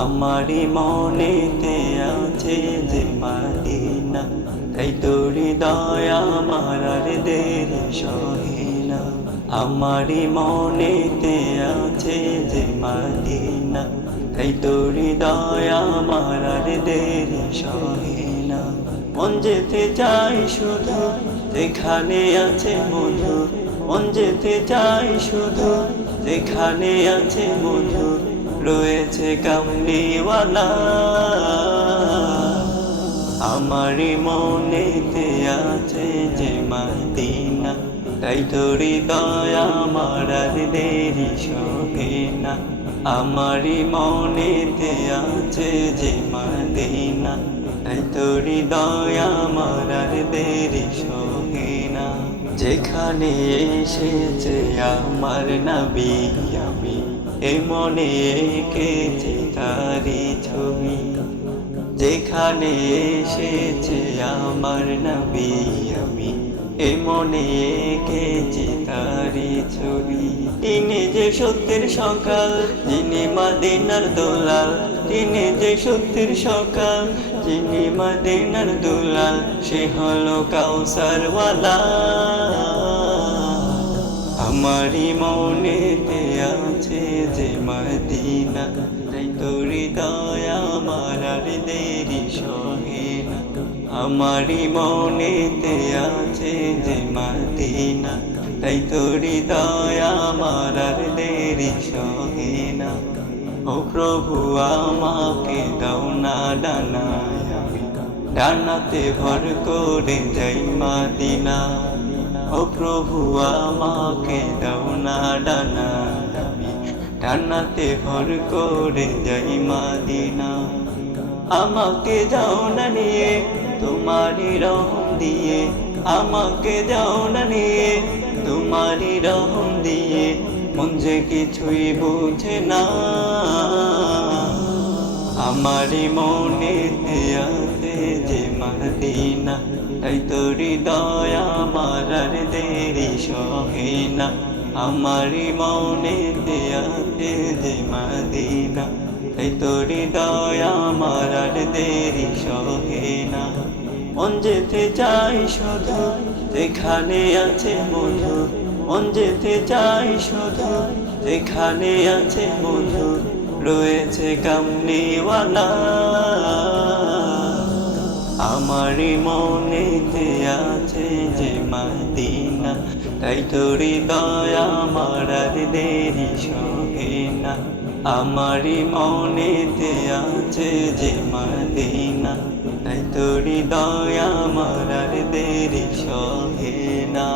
আমারি মনেতে আছে যে মদিনা, তাই তোর দয়া আমার আর দেরি সহে না। আমারি মনেতে আছে যে মদিনা, তাই তোর দয়া আমার আর দেরি সহে না। মন যেতে চাই শুধু যেখানে আছে মধু, মন যেতে চাই শুধু যেখানে আছে মধু, রয়েছে কামলিওয়ালা। আমারি মনেতে আছে যে মদিনা, তাই তোরি দয়া আমার আর দেরি সহে না। আমারি মনেতে আছে যে মদিনা, তাই তোরি দয়া আমার আর দেরি সহে না। যেখানে এসেছে আমার নবী, আমি এ মনে এঁকেছি তারি ছবি। যেখানে এসেছে আমার নবী, আমি এ মনে এঁকেছি তারি ছবি। তিনি যে সত্যের সকাল, যিনি মদিনার দুলাল, তিনি যে সত্যের সকাল, যিনি মদিনার দুলাল, সে হলো কাউসারওয়ালা। আমারি মনেতে আছে যে মদিনা, তাই তোরি দয়া আমার আর দেরি সহে না। আমারি মনেতে আছে যে মদিনা, তাই তোরি দয়া আমার আর দেরি সহে না। ও প্রভু আমাকে দাও না ডানায়, আমি ডানাতে ভর করে যাই মদিনা। ও প্রভু আমাকে দাও না ডানা, আমি ডানাতে ভর করে যাই মদিনা। আমাকে যাও না নিয়ে তোমারি রহম দিয়ে, আমাকে যাও না নিয়ে তোমারি রহম দিয়ে, মন যে কিছুই বুঝে না। আমারি মনেতে আছে যে মদিনা, তাই তোরি দয়া আমার আর দেরি সহে না। আমারি মনেতে আছে যে মদিনা, তাই তোরি দয়া আমার আর দেরি সহে না। মন যেতে চাই শুধু যেখানে আছে মধু, মন যেতে চাই শুধু যেখানে আছে মধু, রয়েছে কামলিওয়ালা। আমারি মনেতে আছে যে মদিনা, তাই তোরি দয়া আমার আর দেরি সহে না। আমারি মনেতে আছে যে মদিনা, তাই তোরি দয়া আমার আর দেরি সহে না।